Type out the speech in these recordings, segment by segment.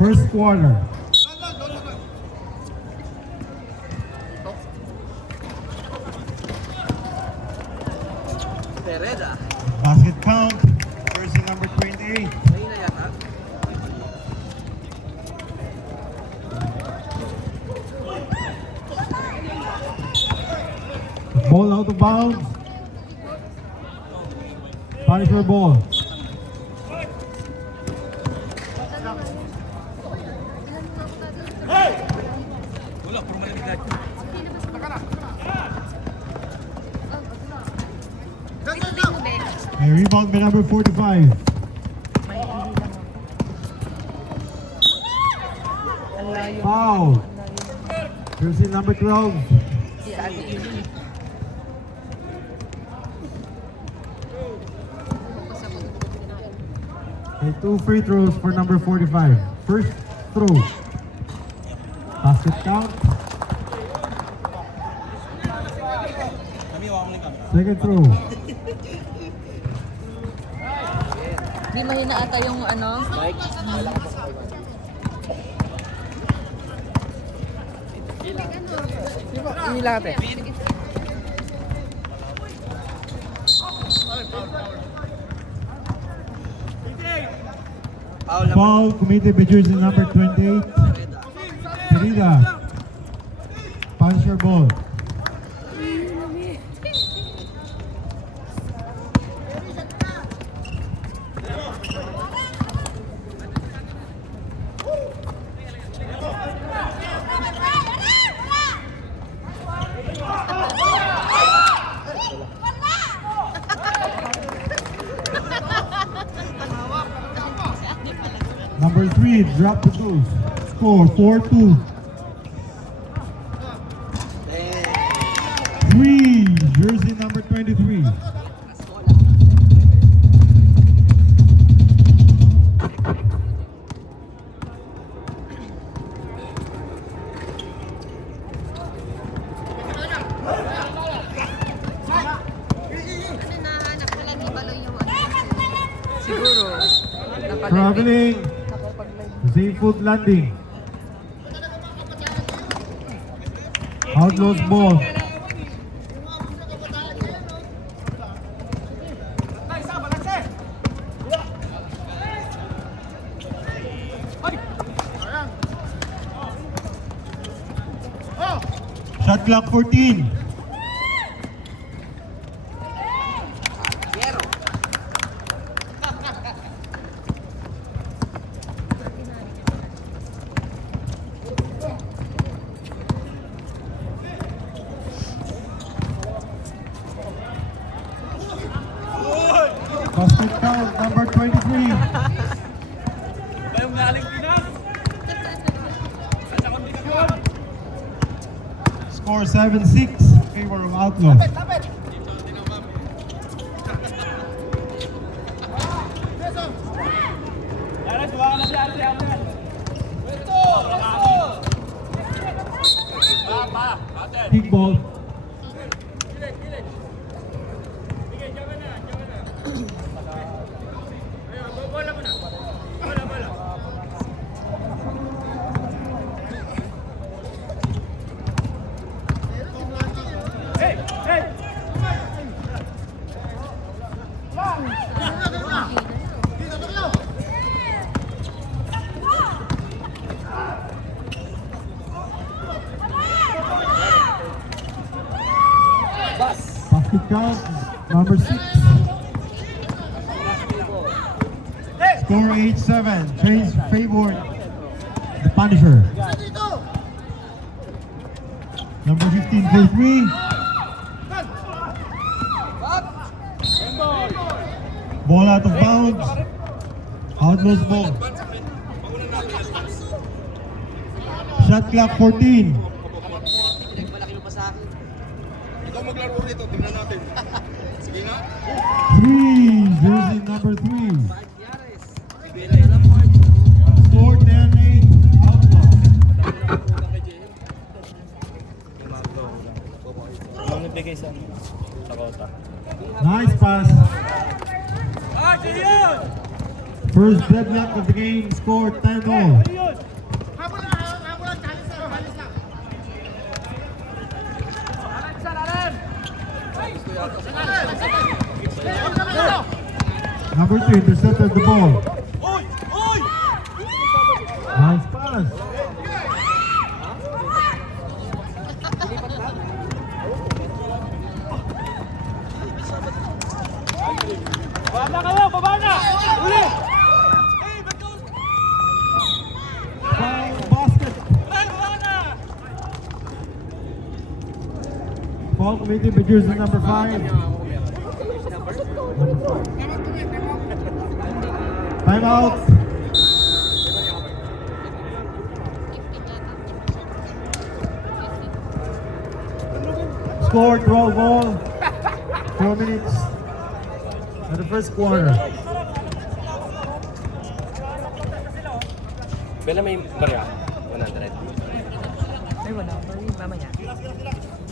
First quarter. Pereda. Basket count. Jersey number 28. Mahina yata. Ball out of bounds. Punisher ball. Wala, puro malamigad. A rebound by number 45. Foul. Jersey number 12. Okay, 2 free throws for number 45. First throw. Basket count. Second throw. Di mahina ata yung ano? Ini lang ate. Foul committed by jersey number 28. Pereda. Punisher ball. Number 3, drop the goals. Score 4-2. 3, jersey number 23. Siguro. Traveling. Seafood landing. Outlaws ball. Shot clock 14. Basket count number 23. Bayong galing Pinas. Score 7-6 in favor of Outlaws. Kick ball. Basket count number 6. Score 8-7. Trains favored the Punisher. Number 15 for 3. Ball out of bounds. Outlaws ball. Shot clock 14. Malaki mo pa sa akin. Ikaw maglaro rito, tingnan natin. Sige nga. 3. Jersey number 3. Yares. Bilay na po. Score 10-8. Outlaws. Ano nagbigay sa kota? Nice pass. Ah, Julian! First deadlock of the game, score 10-all. Number 3 intercepted the ball. Nice pass. Foul basket. Foul committed by jersey number 5. Timeout. Score 12 all. 4 minutes in the first quarter. Bella may barya. 100. Ay, wala. Mamaya.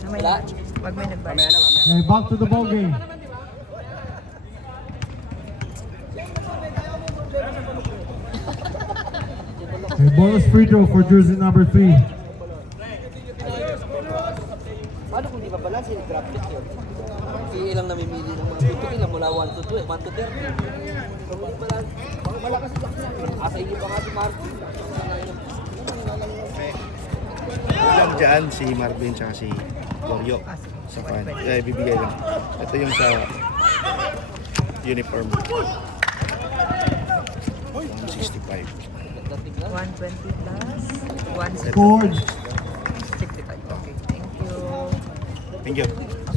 Mamaya. Pag may nag-buy. Mamaya na, mamaya. Okay, back to the ball game. Okay, bonus free throw for jersey number 3. Paano kung di ba balance yung grab pick yun? Hindi ilang namimili ng mga pito nila mula 1 to 2, 1 to 30. So kung balance, malakas lang niya. Asa iyo pa nga si Martin. Lang dyan, si Marvin tsaka si Goryo. Sa pan. Eh, bibigay lang. Ito yung sa uniform. 165. 120 plus 165. Scored. Okay, thank you. Thank you.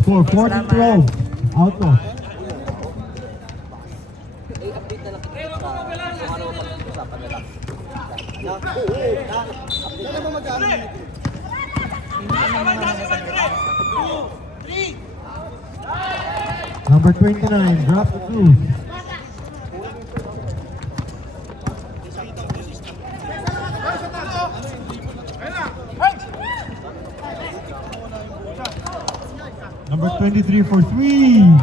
Score 14-12. Outlaw. I-update na lang kita sa kung ano pag-usapan nila. Number 29, drop the two. Number 23 for 3.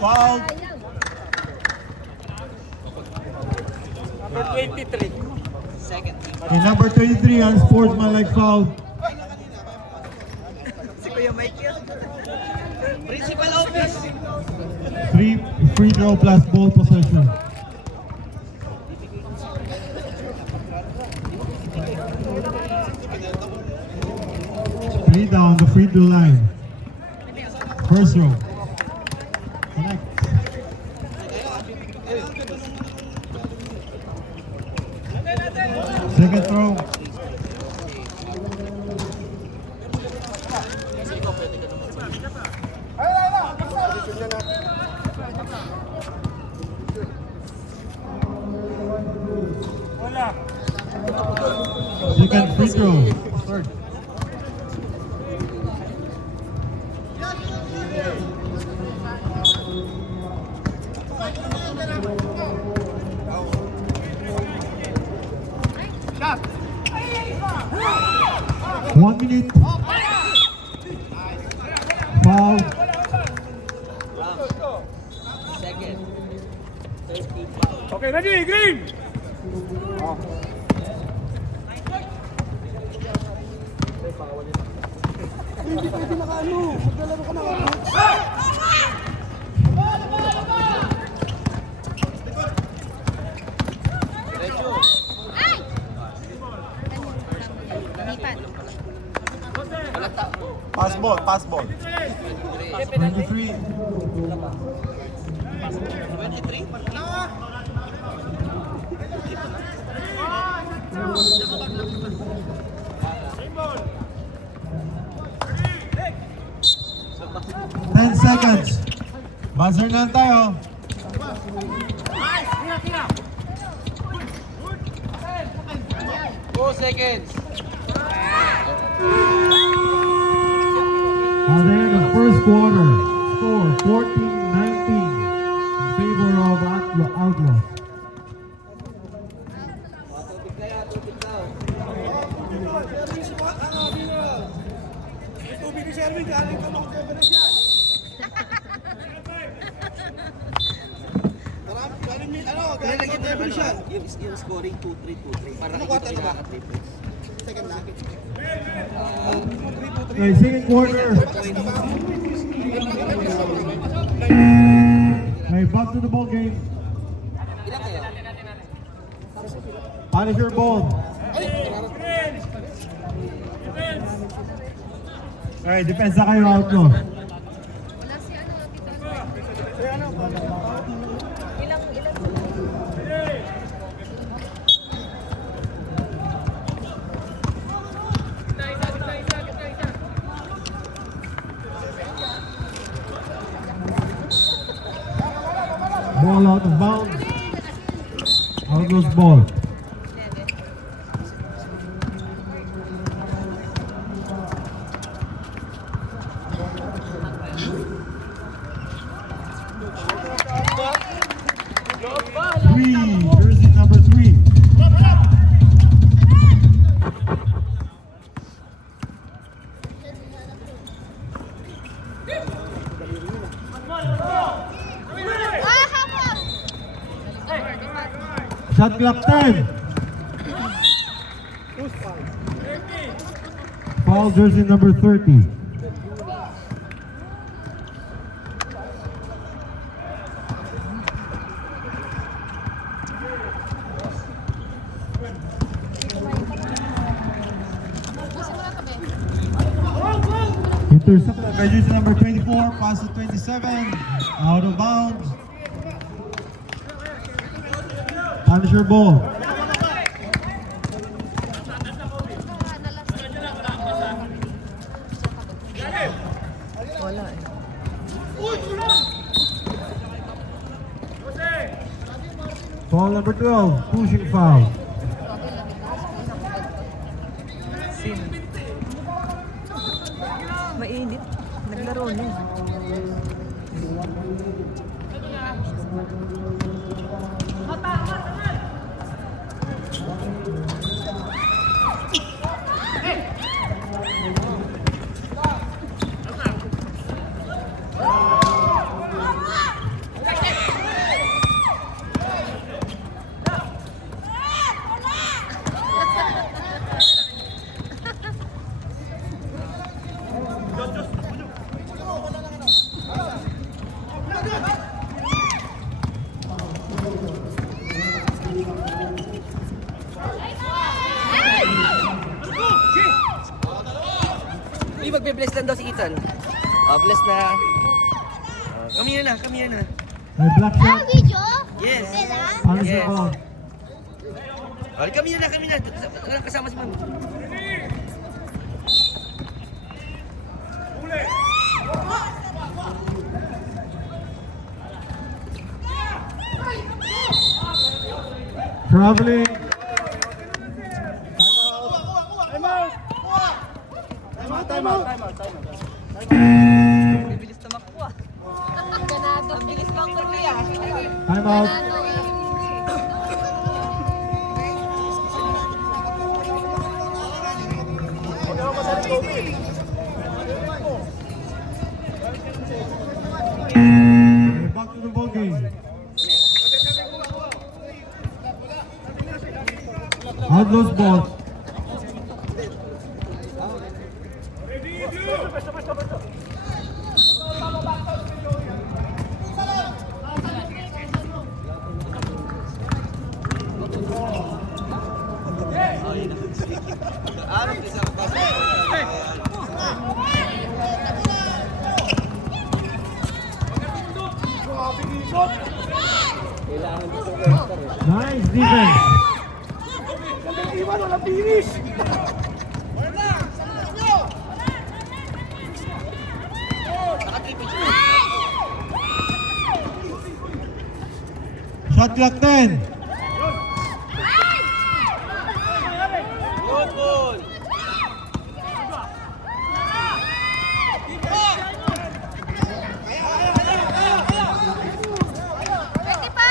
Foul. Number 23. Second. Okay, number 23, unsportsmanlike foul. Si Kuya Mike yun. Principal office. 3 free throw plus ball possession. Three down the free throw line. First row. Connect. Second throw. Second free throw. Third. One minute. Foul. Second. Okay, ready, green! Pass ball, pass ball. 23. 23? seconds. Buzzer na lang tayo. At the end of first quarter, score 14-19 in favor of Outlaws. Yung scoring 2-3, 2-3. Para nakikita nila ang triples. Okay, second quarter. Okay, back to the ball game. Ilan kayo? Punisher ball. Alright, defense na kayo, Outlaw. Ball out of bounds. Outlaws ball. Jersey number 3. Shot clock time. Foul jersey number 30. Intercept by jersey number 24, pass to 27, out of bounds. Punisher ball. Wala eh. Foul number 12, pushing foul. Sino? Mainit. Naglaro na. Uy, magbe-bless lang daw si Ethan. Bless na. Kami na. May black shot. Yes. Punisher Yes. ball. Kami na. Kasama si Ma'am. Traveling. Bibilis tumakbo ah. Ang bilis pang kuya. Time out. Okay, back to the ball game. Outlaws ball. Nice defense. Naka-triple siya. Shot clock 10. Good ball. Pwede pa!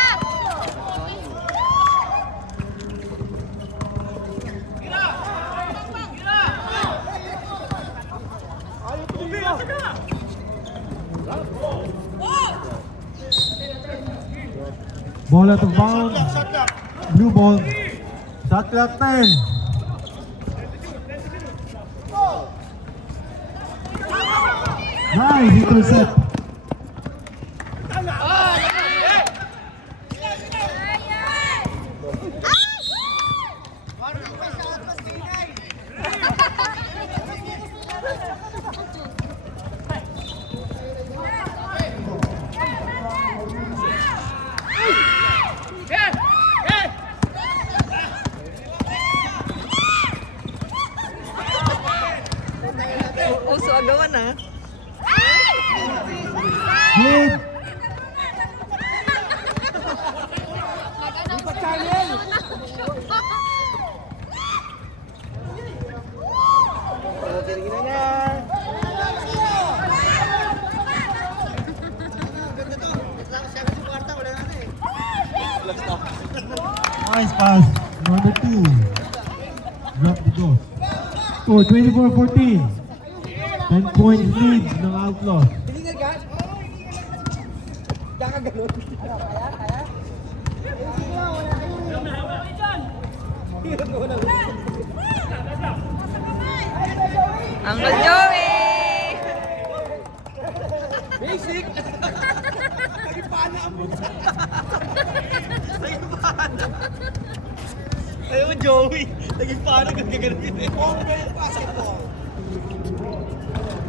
Ball out of bounds. Blue ball. Shot clock 10. Nice intercept. Uso agawan ah. Good. Nice pass. Number 2. Drop the goal. Score 24-14. 10 points lead ng Outlaws. Uncle Joey! Basic! Nagipana ang buta. Nagipana. Ayaw, Joey. Nagipana kang gagawin. Basketball.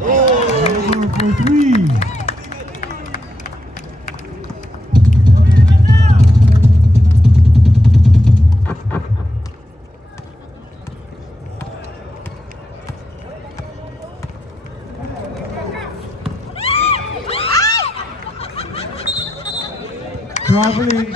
Number for 3. Traveling.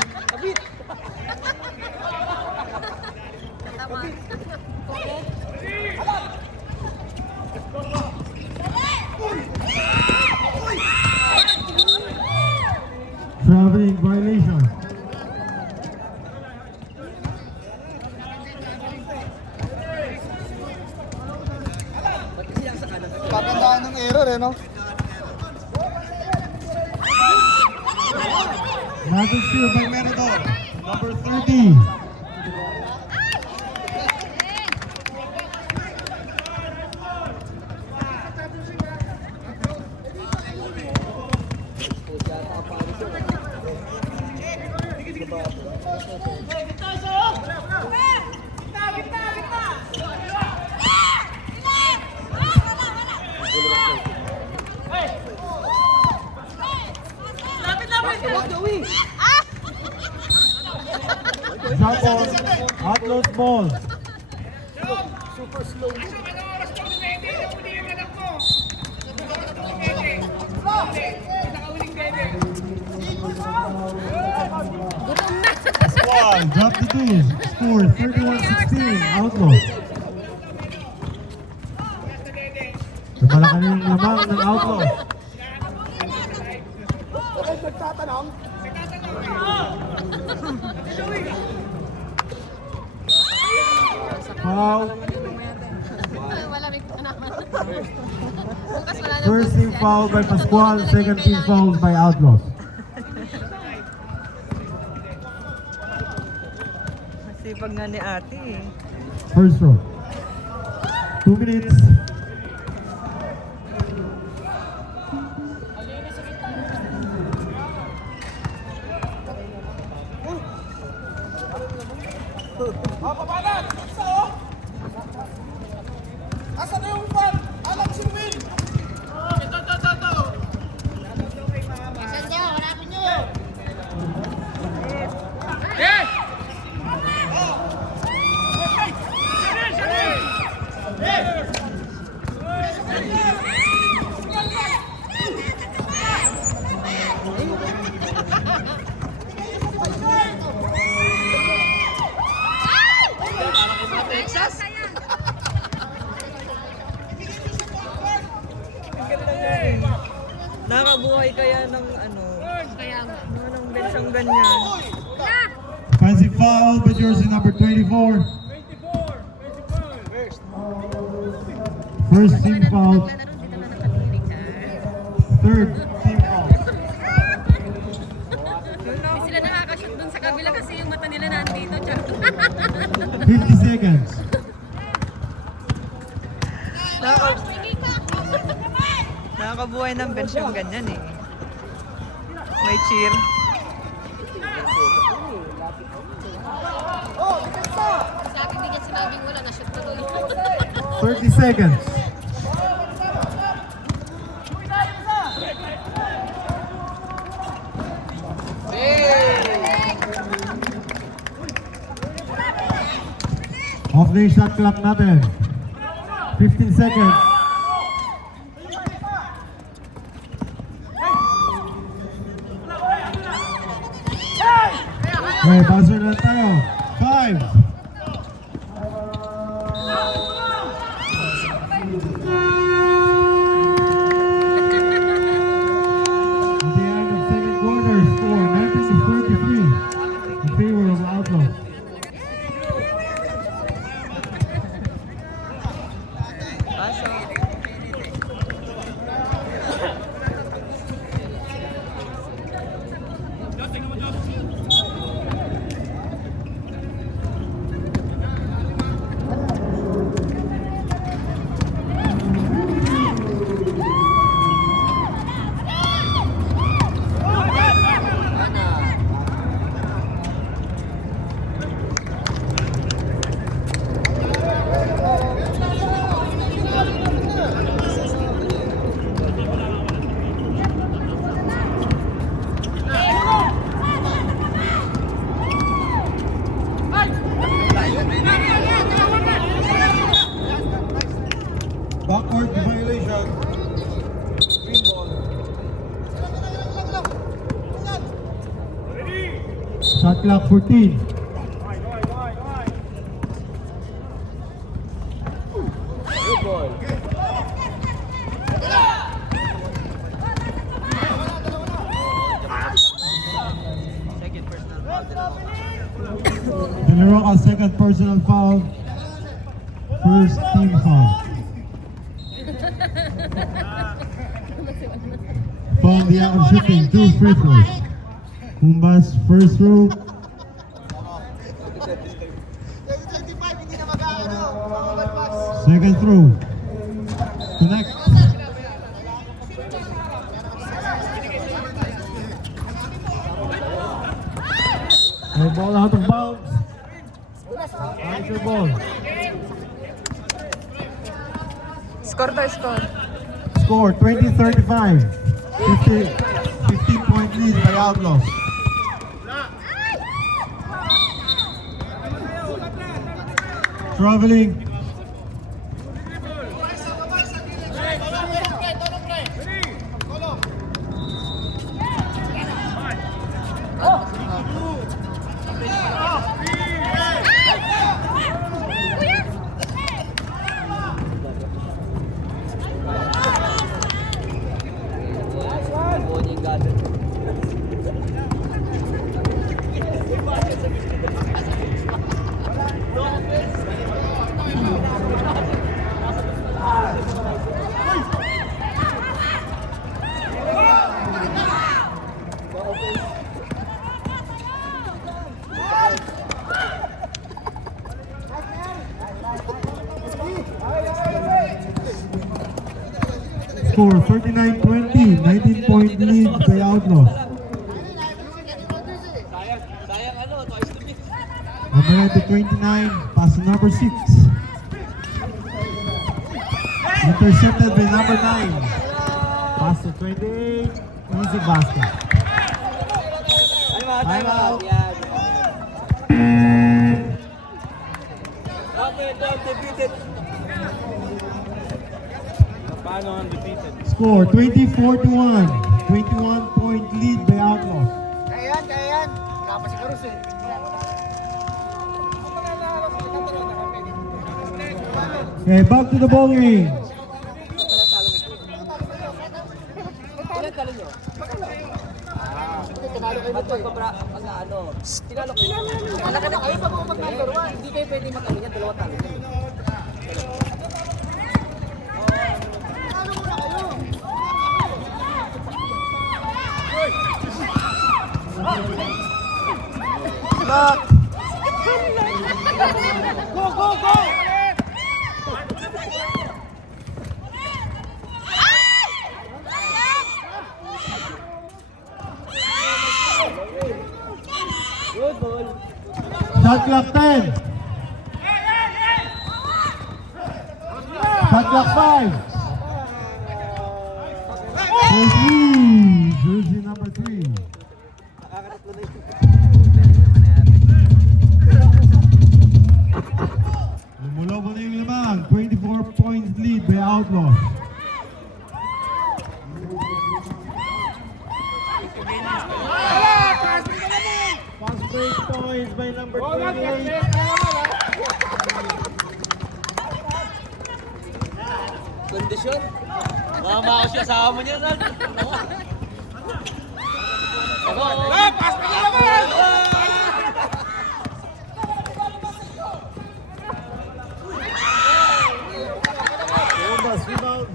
Traveling violation. Pagandaan ng error eh, no? Magic steal by Meridor. Number 30. Jump ball. Outlaws ball. Wow, drop the two. Score 31-16. Outlaws. Lumalaki na yung lamang ng Outlaws. Foul. Wala may naman. Bukas wala na. First team foul by Pascual, second team foul by Outlaws. Masipag nga ni ate eh. First row. 2 minutes. Asa na yung fan? Alam si Will! ng ano, Kaya nga. ng benchang ganyan. Offensive foul by jersey number 24. First team foul. Third team foul. Hindi sila nakakashoot dun sa kabila kasi yung mata nila nandito. 50 seconds. Nakakabuhay ng bench yung ganyan eh. May cheer. Sa akin din yan sinabing wala na shoot tuloy. 30 seconds. Off the shot clock natin. 15 seconds. Okay, buzzer na tayo. 5. At the end of second quarter, score 19-33 in favor of Outlaws. Backward violation. Shot clock 14. Good ball. Second personal foul. General second personal foul. First team foul. Found the act of shooting 2 free throws. Pumbas first row. Second throw. Connect. The ball out of bounds. Answer ball. Score to score. Score 20-35. 15-point lead by Outlaws. Traveling. Bonyeng galing. Score 39-20. 19-point lead by Outlaws. Sayang ano, twice to miss. Number 29, pass to number 6. Intercepted by number 9. Pass to 28, easy basket. Time out. Yan. Okay, don't defeat it. Paano undefeated? Score 24-1. 21-point lead by Outlaws. Kaya yan. Kapag si Carus eh. Okay, back to the ball game. Ilan talo nyo? Tinalo ko. Malaki na kayo pag magkakaroon. Hindi kayo pwede mag-alingan. Dalawang talo. Back! Shot clock 10. Shot clock 5. For 3. Jersey number 3. Lumulaw na yung limang. 24 points lead by Outlaws. Fast break points by number 28. Kondisyon. Mama ko siya sa amo niya. Bombas, rebound.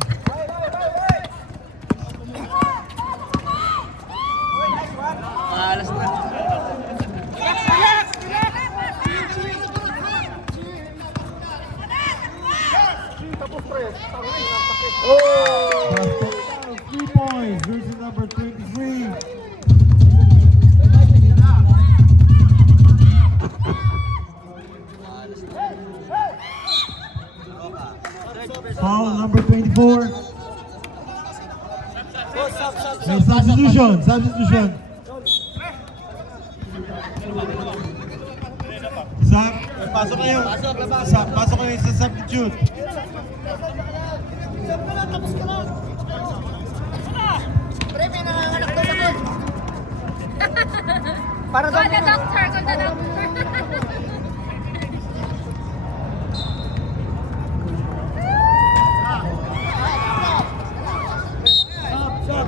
Alas na. Oh! 3 points. Jersey number 23. Foul number 24. May substitution. Substitution. Pasok kayo. Pasok kayo sa substitute. Para daw. Call the doctor, call the doctor.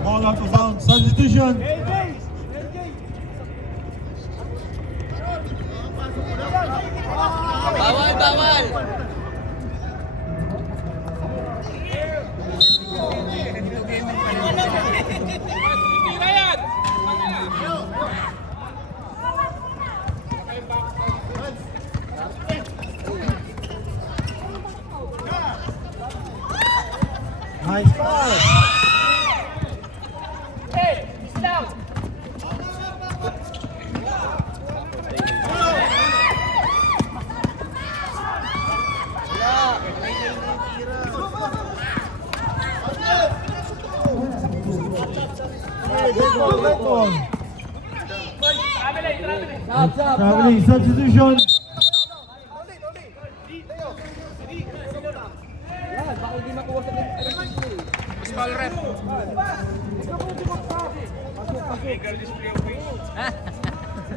Ball out of bounds. Substitution. Bawal, bawal. Nice foul. Traveling substitution.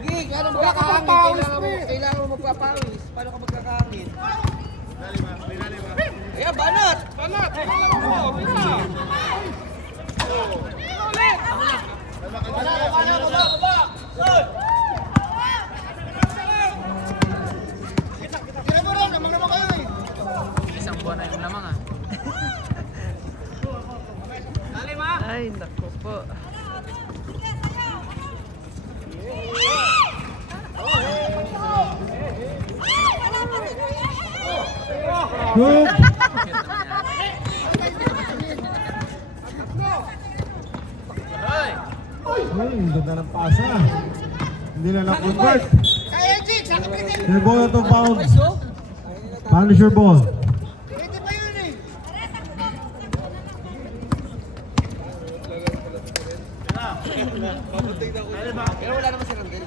Sige, kaya magkakahangin. Kailangan mo magpapawis. Paano ka magkakahangin? Kaya banat! Banat! Isang buwan na yung lamang ah. Ay, naku po. Good. Ang ganda ng pasa. Hindi na na-convert. Your ball out of bounds. Punish your ball. Pero wala naman si Randel.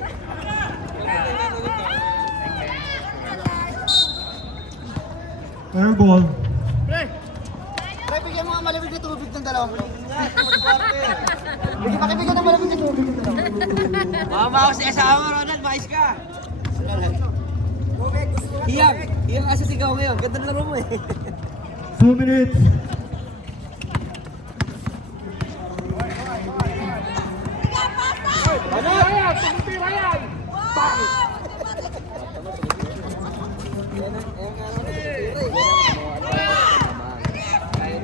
Fair ball. Pre, bigyan mo nga malamig na tubig ng dalawa. Bigyan pakibigyan ng malamig na tubig ng dalawa. Mama ako sa asawa mo, Ronald. Mais ka. Hiyang. Hiyang ka sa sigaw ngayon. Ganda na laro mo eh. 2 minutes. Banat! Kaya na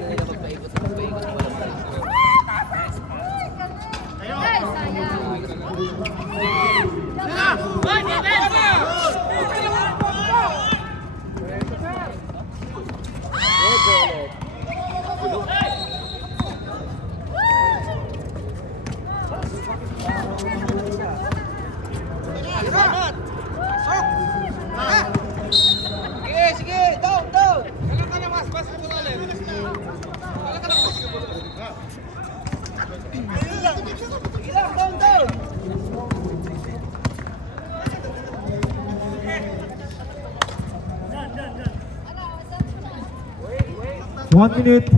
nila magpaikot ng magpaikot. Walang paikot. Sige, sige, down, down. Sige lang, down, down. 1 minute.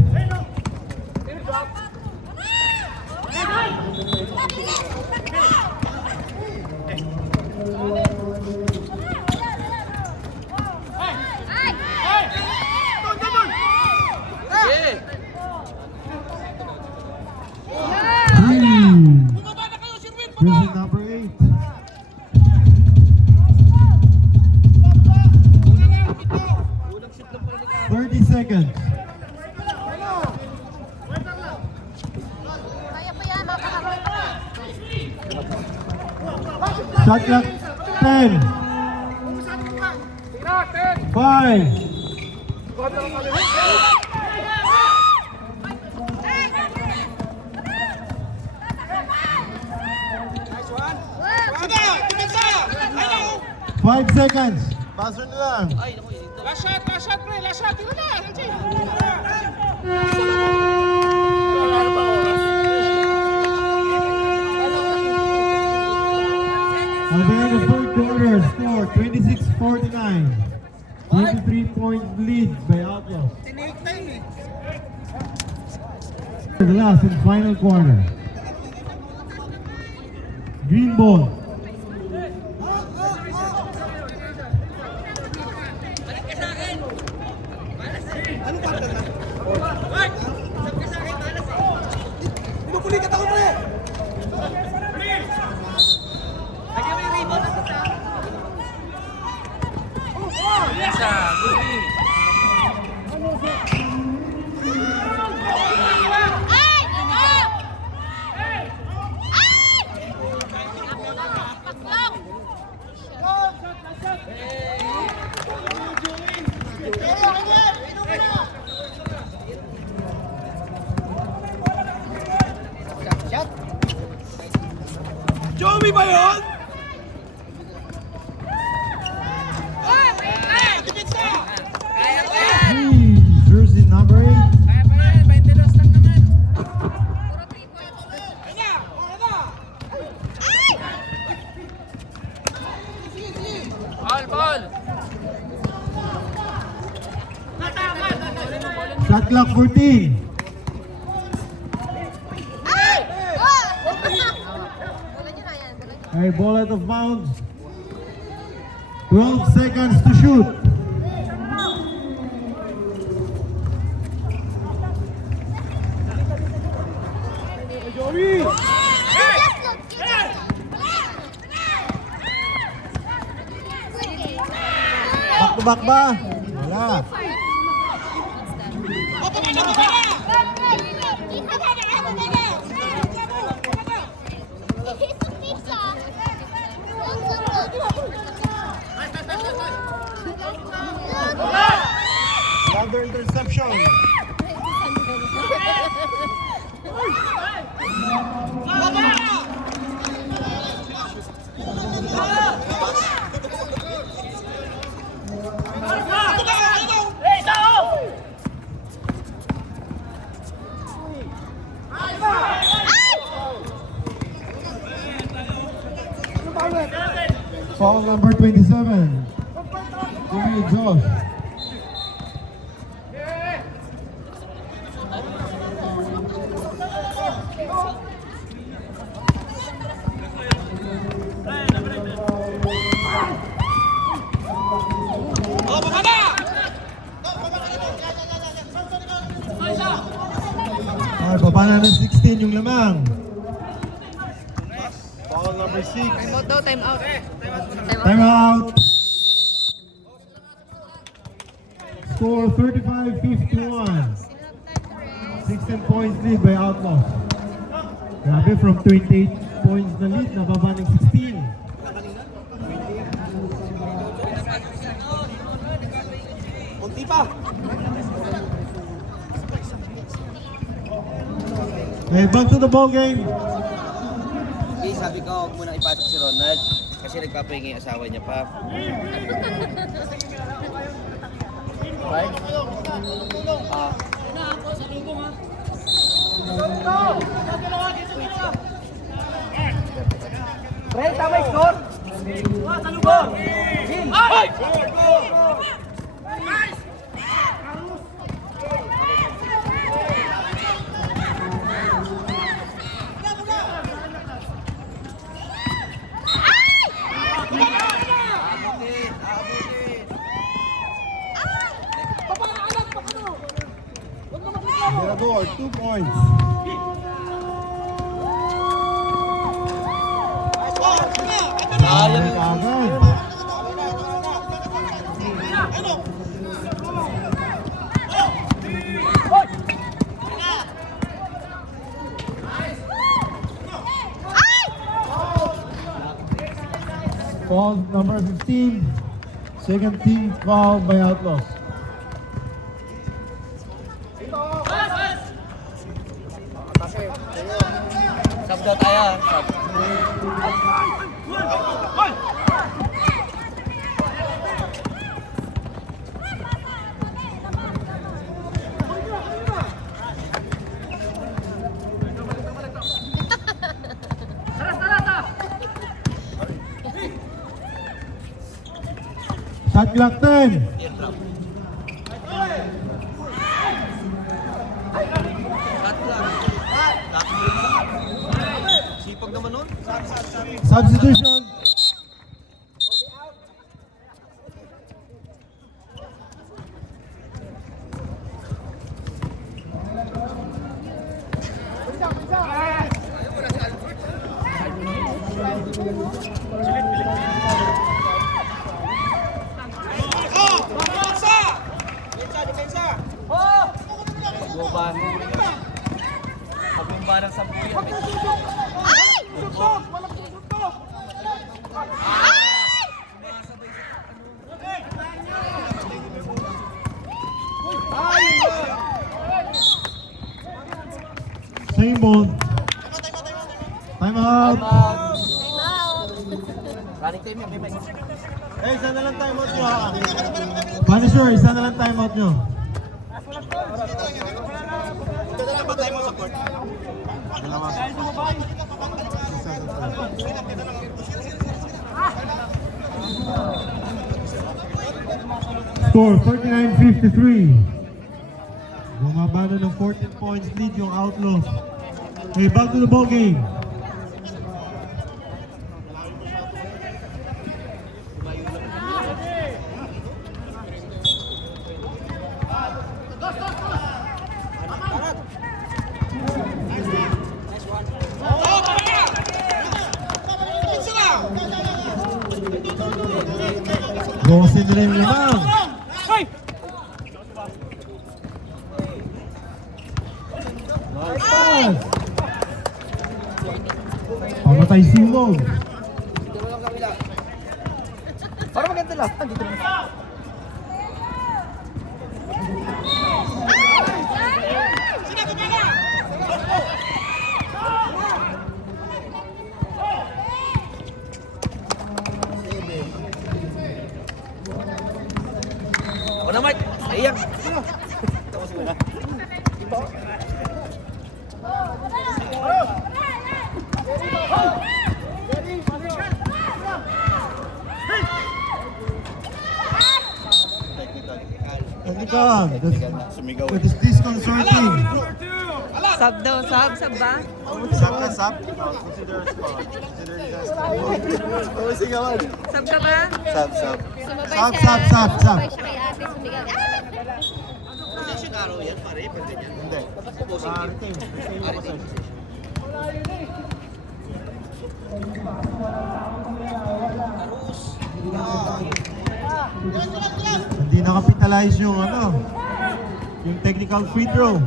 Yeah. Jersey number 8. Unang shoot lang pala ni Carl. 30 seconds. Kaya pa yan, mapakakot pa. Shot clock 10. 5. Wow! 5 seconds. Passer na lang. Ay, naku, yun ito. At the end of third quarter, score 26-49. 23-point lead by Outlaws. The last and final quarter. Green ball. Ay! Oh! Ay! Paklong! Joey ba yun? Jersey number 8. Shot clock 14. Ay! Oh! Bulan nyo na yan, bulan nyo. A ball out of bounds. 12 seconds to shoot. Back to back ba? Wala. Another interception. Foul number 27. Jimmy exhaust. Ay, baba na ng 16 yung lamang. Foul foul number 6. Time out daw, time out. Time out. Score 35-51. 16 points lead by Outlaws. Grabe, from 28 points na lead, nababa ng 16. Kunti pa. Okay, back to the ball game. Okay, sabi ko, huwag mo na ipasok si Ronald. Kasi nagpapahinga yung asawa niya pa. Pre, tama yung score! Score! Jim! Mirador, 2 points. Sayang agad. Foul number 15. Second team foul by Outlaws. Sub daw tayo. Sub. Shot clock 10. Sipag naman nun. Substitution. Pagbuban. Pagbuban ng sampiyan. Same ball. Time out. Running time yan, may Eh, isa na lang time out nyo ha. Punisher, isa na lang time out nyo. Score 49-53. Bumaba na ng 14 points lead yung Outlaws. Okay, back to the ball game. Gosin nila yung limang. Nice pass. Pamatay Silog. Dito lang kabila. Para maganda lang. Dito lang. Ako na, Mike. Ayan. Tapos mo na. Technical. Sumigaw. That is disconcerting. Sub daw, sub ba? Sub na sub. Consider it sigawan. Sub ka ba? Sub, sub. Sumabay Sab, sab, sab. Sumabay siya kay ate, sumigaw. Possession araw yan, pare. Pwede yan. Hindi. Opposing team. Retain. Retain Retain. possession. Hindi nakapitalize yung yung technical free throw.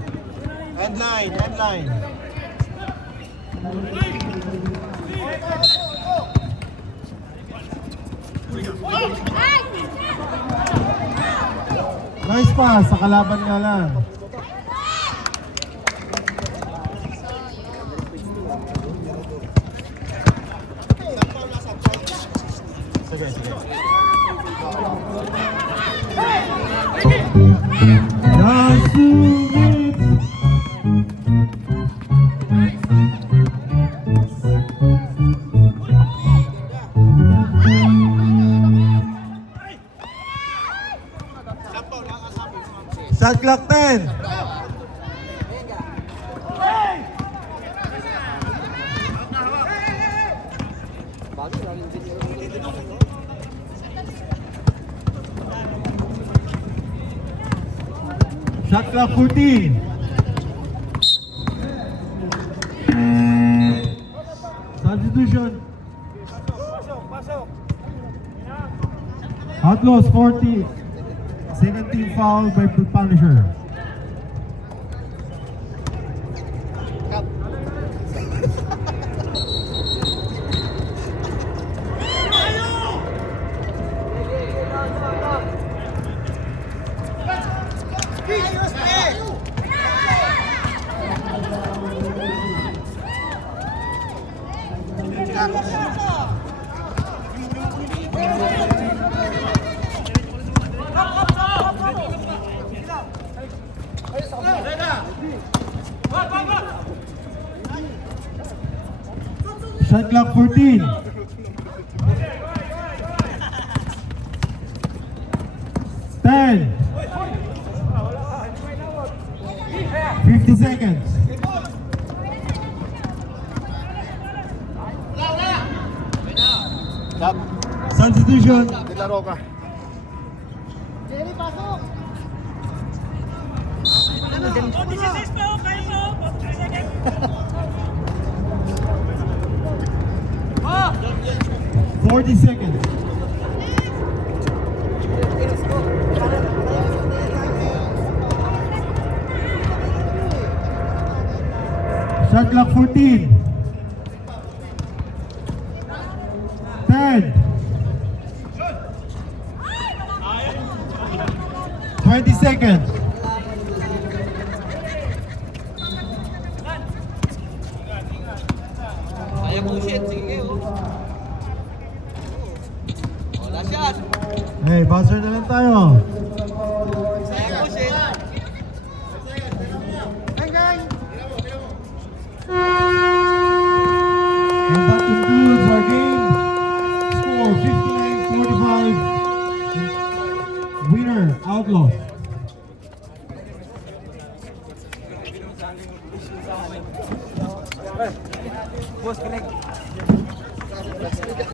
End line, end line. Nice pass, sa kalaban nga lang. Sige, sige. Last 2 minutes. Shot clock 10. Bagay, laging ganyan. Shot clock 14. Substitution. Outlaws 40. Second team foul by the Punisher. Shot clock 14. Ten. 50 seconds. Stop. Substitution. Nilaro ka. Jerry, pasok! Oh! 40 seconds. Shot clock 14. 10. 20 seconds. Kaya po shit, sige kayo. Wala shot. Hey, buzzer na lang tayo. Kaya po shit. And that concludes our game. Score 59-45. Winner, Outlaws.